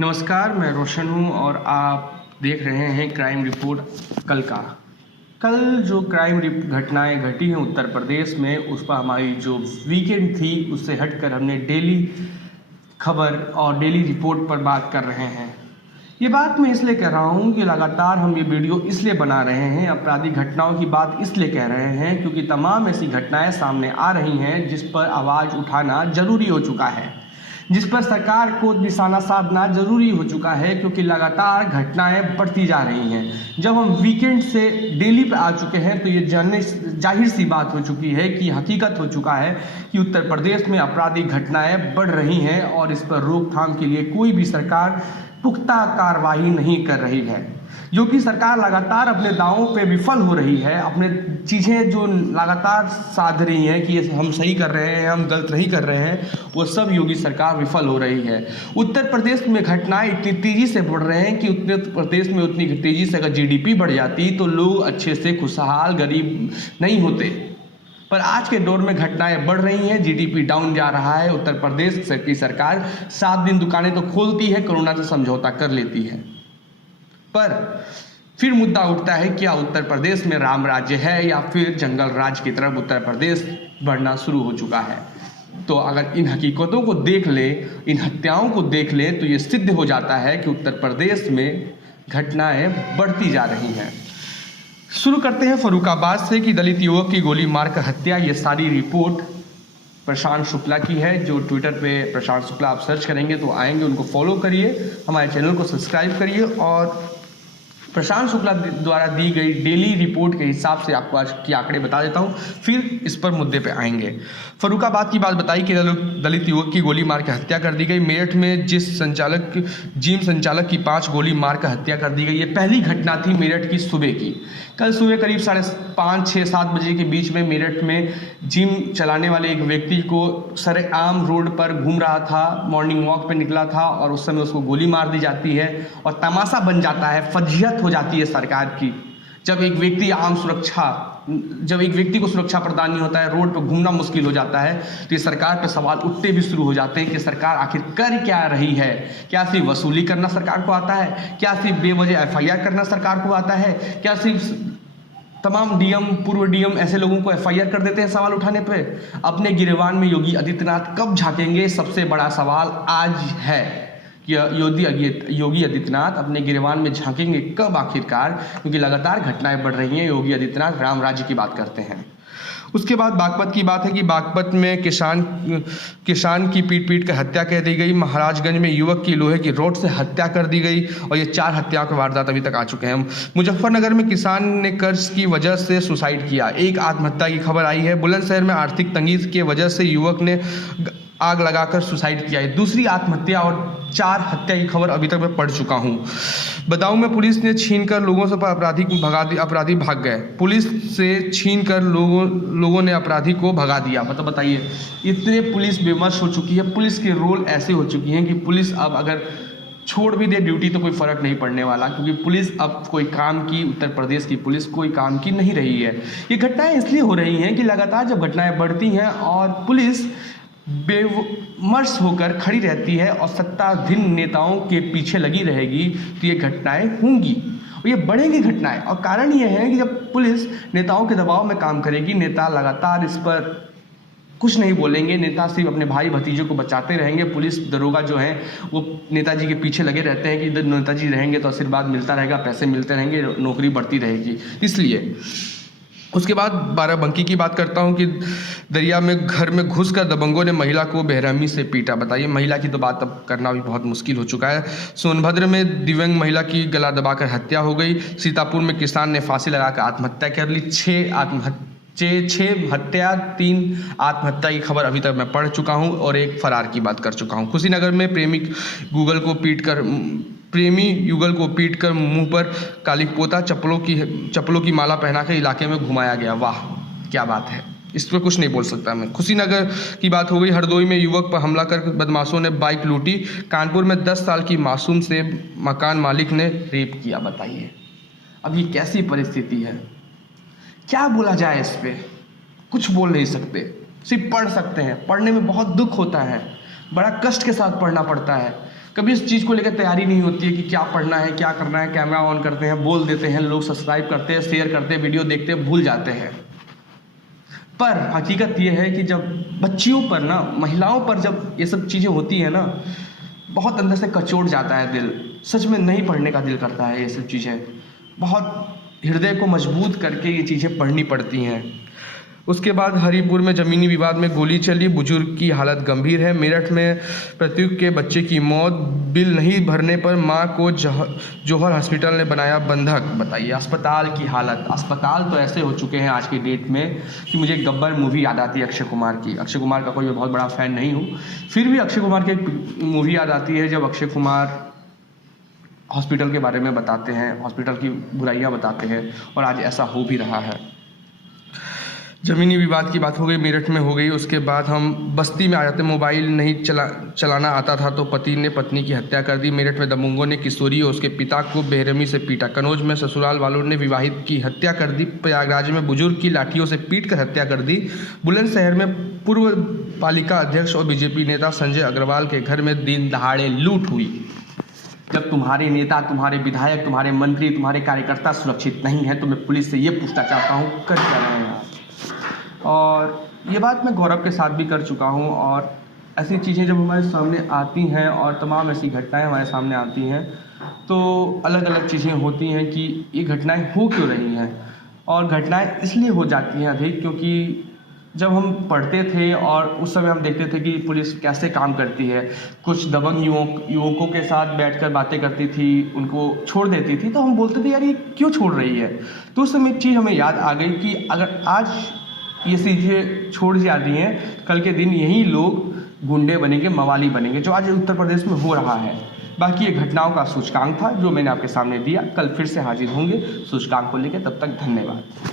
नमस्कार, मैं रोशन हूँ और आप देख रहे हैं क्राइम रिपोर्ट कल का। कल जो घटनाएं घटी हैं उत्तर प्रदेश में, उस पर हमारी जो वीकेंड थी उससे हटकर हमने डेली खबर और डेली रिपोर्ट पर बात कर रहे हैं। ये बात मैं इसलिए कह रहा हूँ कि लगातार हम ये वीडियो इसलिए बना रहे हैं, आपराधिक घटनाओं की बात इसलिए कह रहे हैं क्योंकि तमाम ऐसी घटनाएं सामने आ रही हैं जिस पर आवाज़ उठाना ज़रूरी हो चुका है, जिस पर सरकार को निशाना साधना जरूरी हो चुका है, क्योंकि लगातार घटनाएं बढ़ती जा रही हैं। जब हम वीकेंड से डेली पे आ चुके हैं तो ये जाहिर सी बात हो चुकी है कि हकीकत हो चुका है कि उत्तर प्रदेश में आपराधिक घटनाएं बढ़ रही हैं और इस पर रोकथाम के लिए कोई भी सरकार पुख्ता कार्रवाई नहीं कर रही है। जो कि सरकार लगातार अपने दावों पे विफल हो रही है, अपने चीज़ें जो लगातार साध रही हैं कि हम सही कर रहे हैं, हम गलत नहीं कर रहे हैं, वो सब योगी सरकार विफल हो रही है। उत्तर प्रदेश में घटनाएं इतनी तेज़ी से बढ़ रहे हैं कि उत्तर प्रदेश में उतनी तेज़ी से अगर जीडीपी बढ़ जाती तो लोग अच्छे से खुशहाल गरीब नहीं होते, पर आज के दौर में घटनाएं बढ़ रही हैं, जीडीपी डाउन जा रहा है। उत्तर प्रदेश की सरकार 7 दिन दुकानें तो खोलती है, कोरोना से समझौता कर लेती है, पर फिर मुद्दा उठता है क्या उत्तर प्रदेश में राम राज्य है या फिर जंगल राज की तरफ उत्तर प्रदेश बढ़ना शुरू हो चुका है। तो अगर इन हकीकतों को देख ले, इन हत्याओं को देख ले, तो ये सिद्ध हो जाता है कि उत्तर प्रदेश में घटनाएं बढ़ती जा रही हैं। शुरू करते हैं फर्रुखाबाद से कि दलित युवक की गोली मारकर हत्या। ये सारी रिपोर्ट प्रशांत शुक्ला की है। जो ट्विटर पे प्रशांत शुक्ला आप सर्च करेंगे तो आएंगे, उनको फॉलो करिए, हमारे चैनल को सब्सक्राइब करिए और प्रशांत शुक्ला द्वारा दी गई डेली रिपोर्ट के हिसाब से आपको आज की आंकड़े बता देता हूं, फिर इस पर मुद्दे पे आएंगे। फर्रुखाबाद की बात बताई कि दलित युवक की गोली मार के हत्या कर दी गई। मेरठ में जिम संचालक की 5 गोली मार कर हत्या कर दी गई। ये पहली घटना थी मेरठ की सुबह की। कल सुबह करीब 5:30, 6, 7 बजे के बीच में मेरठ में जिम चलाने वाले एक व्यक्ति को सरेआम रोड पर घूम रहा था, मॉर्निंग वॉक पे निकला था और उस समय उसको गोली मार दी जाती है और तमाशा बन जाता है, फजीहत हो जाती है सरकार की। जब एक व्यक्ति को सुरक्षा प्रदान नहीं होता है, रोड पर घूमना मुश्किल हो जाता है, तो ये सरकार पर सवाल उठते भी शुरू हो जाते हैं कि सरकार आखिर कर क्या रही है। क्या सिर्फ वसूली करना सरकार को आता है? क्या सिर्फ बेवजह एफआईआर करना सरकार को आता है? क्या सिर्फ तमाम डीएम, पूर्व डीएम ऐसे लोगों को एफआईआर कर देते हैं सवाल उठाने पे? अपने गिरवान में योगी आदित्यनाथ कब झांकेंगे, सबसे बड़ा सवाल आज है कि योगी आदित्यनाथ अपने गिरवान में झांकेंगे कब आखिरकार, क्योंकि लगातार घटनाएं बढ़ रही हैं। योगी आदित्यनाथ राम राज्य की बात करते हैं। उसके बाद बागपत की बात है कि बागपत में किसान की पीट कर हत्या कर दी गई। महाराजगंज में युवक की लोहे की रॉड से हत्या कर दी गई और ये 4 हत्याओं के वारदात अभी तक आ चुके हैं। मुजफ्फरनगर में किसान ने कर्ज की वजह से सुसाइड किया। एक आत्महत्या की खबर आई है। बुलंदशहर में आर्थिक तंगी की वजह से युवक ने आग लगाकर सुसाइड किया है। दूसरी आत्महत्या और 4 हत्या की खबर अभी तक मैं पढ़ चुका हूँ। बदाऊं में पुलिस ने छीनकर लोगों से अपराधी भाग गए। पुलिस से छीनकर लोगों ने अपराधी को भगा दिया। मतलब बताइए, इतने पुलिस बेमर्श हो चुकी है, पुलिस के रोल ऐसे हो चुकी हैं कि पुलिस अब अगर छोड़ भी दे ड्यूटी तो कोई फ़र्क नहीं पड़ने वाला, क्योंकि पुलिस अब कोई काम की, उत्तर प्रदेश की पुलिस कोई काम की नहीं रही है। ये घटनाएं इसलिए हो रही हैं कि लगातार जब घटनाएं बढ़ती हैं और पुलिस बेमर्श होकर खड़ी रहती है और सत्ताधीन नेताओं के पीछे लगी रहेगी, तो ये घटनाएं होंगी और ये बढ़ेंगी घटनाएं। और कारण ये है कि जब पुलिस नेताओं के दबाव में काम करेगी, नेता लगातार इस पर कुछ नहीं बोलेंगे, नेता सिर्फ अपने भाई भतीजे को बचाते रहेंगे। पुलिस दरोगा जो हैं वो नेताजी के पीछे लगे रहते हैं कि नेताजी रहेंगे तो आशीर्वाद मिलता रहेगा, पैसे मिलते रहेंगे, नौकरी बढ़ती रहेगी। इसलिए उसके बाद बाराबंकी की बात करता हूं कि दरिया में घर में घुसकर दबंगों ने महिला को बेरहमी से पीटा। बताइए, महिला की तो बात अब करना भी बहुत मुश्किल हो चुका है। सोनभद्र में दिव्यांग महिला की गला दबाकर हत्या हो गई। सीतापुर में किसान ने फांसी लगाकर आत्महत्या कर ली। 6 हत्या, 3 आत्महत्या की खबर अभी तक मैं पढ़ चुका हूँ और एक फरार की बात कर चुका हूँ। कुशीनगर में प्रेमी युगल को पीटकर मुंह पर काली पोता, चप्पलों की माला पहनाकर इलाके में घुमाया गया। वाह, क्या बात है, इस पर कुछ नहीं बोल सकता मैं। कुशीनगर की बात हो गई। हरदोई में युवक पर हमला कर बदमाशों ने बाइक लूटी। कानपुर में 10 साल की मासूम से मकान मालिक ने रेप किया। बताइए, अब ये कैसी परिस्थिति है, क्या बोला जाए इस पर? कुछ बोल नहीं सकते, सिर्फ पढ़ सकते हैं। पढ़ने में बहुत दुख होता है, बड़ा कष्ट के साथ पढ़ना पड़ता है। कभी इस चीज़ को लेकर तैयारी नहीं होती है कि क्या पढ़ना है, क्या करना है। कैमरा ऑन करते हैं, बोल देते हैं, लोग सब्सक्राइब करते हैं, शेयर करते हैं, वीडियो देखते हैं, भूल जाते हैं। पर हकीकत ये है कि जब बच्चियों पर ना, महिलाओं पर जब ये सब चीज़ें होती हैं ना, बहुत अंदर से कचोट जाता है दिल। सच में नहीं पढ़ने का दिल करता है। ये सब चीज़ें बहुत हृदय को मजबूत करके ये चीज़ें पढ़नी पड़ती हैं। उसके बाद हरिपुर में ज़मीनी विवाद में गोली चली, बुजुर्ग की हालत गंभीर है। मेरठ में प्रतीक के बच्चे की मौत, बिल नहीं भरने पर मां को जौहर हॉस्पिटल ने बनाया बंधक। बताइए, अस्पताल की हालत, अस्पताल तो ऐसे हो चुके हैं आज की डेट में कि मुझे गब्बर मूवी याद आती है अक्षय कुमार की। अक्षय कुमार का कोई मैं बहुत बड़ा फ़ैन नहीं हूँ, फिर भी अक्षय कुमार की एक मूवी याद आती है जब अक्षय कुमार हॉस्पिटल के बारे में बताते हैं, हॉस्पिटल की बुराइयाँ बताते हैं, और आज ऐसा हो भी रहा है। ज़मीनी विवाद की बात हो गई, मेरठ में हो गई। उसके बाद हम बस्ती में आ जाते हैं। मोबाइल नहीं चलाना आता था तो पति ने पत्नी की हत्या कर दी। मेरठ में दबंगों ने किशोरी और उसके पिता को बेरहमी से पीटा। कन्नौज में ससुराल वालों ने विवाहित की हत्या कर दी। प्रयागराज में बुजुर्ग की लाठियों से पीट कर हत्या कर दी। बुलंदशहर में पूर्व पालिका अध्यक्ष और बीजेपी नेता संजय अग्रवाल के घर में दिन दहाड़े लूट हुई। जब तुम्हारे नेता, तुम्हारे विधायक, तुम्हारे मंत्री, तुम्हारे कार्यकर्ता सुरक्षित नहीं है तो मैं पुलिस से ये पूछना चाहता हूँ, कर क्या रहे हैं आप? और ये बात मैं गौरव के साथ भी कर चुका हूँ। और ऐसी चीज़ें जब हमारे सामने आती हैं और तमाम ऐसी घटनाएं हमारे सामने आती हैं तो अलग अलग चीज़ें होती हैं कि ये घटनाएं हो क्यों रही हैं। और घटनाएं इसलिए हो जाती हैं अधिक क्योंकि जब हम पढ़ते थे और उस समय हम देखते थे कि पुलिस कैसे काम करती है, कुछ दबंग युवकों के साथ बैठकर बातें करती थी, उनको छोड़ देती थी, तो हम बोलते थे यार ये क्यों छोड़ रही है। तो उस समय एक चीज़ हमें याद आ गई कि अगर आज ये चीज़ें छोड़ जाती हैं, कल के दिन यही लोग गुंडे बनेंगे, मवाली बनेंगे, जो आज उत्तर प्रदेश में हो रहा है। बाकी ये घटनाओं का सूचकांक था जो मैंने आपके सामने दिया। कल फिर से हाजिर होंगे सूचकांक को लेकर, तब तक धन्यवाद।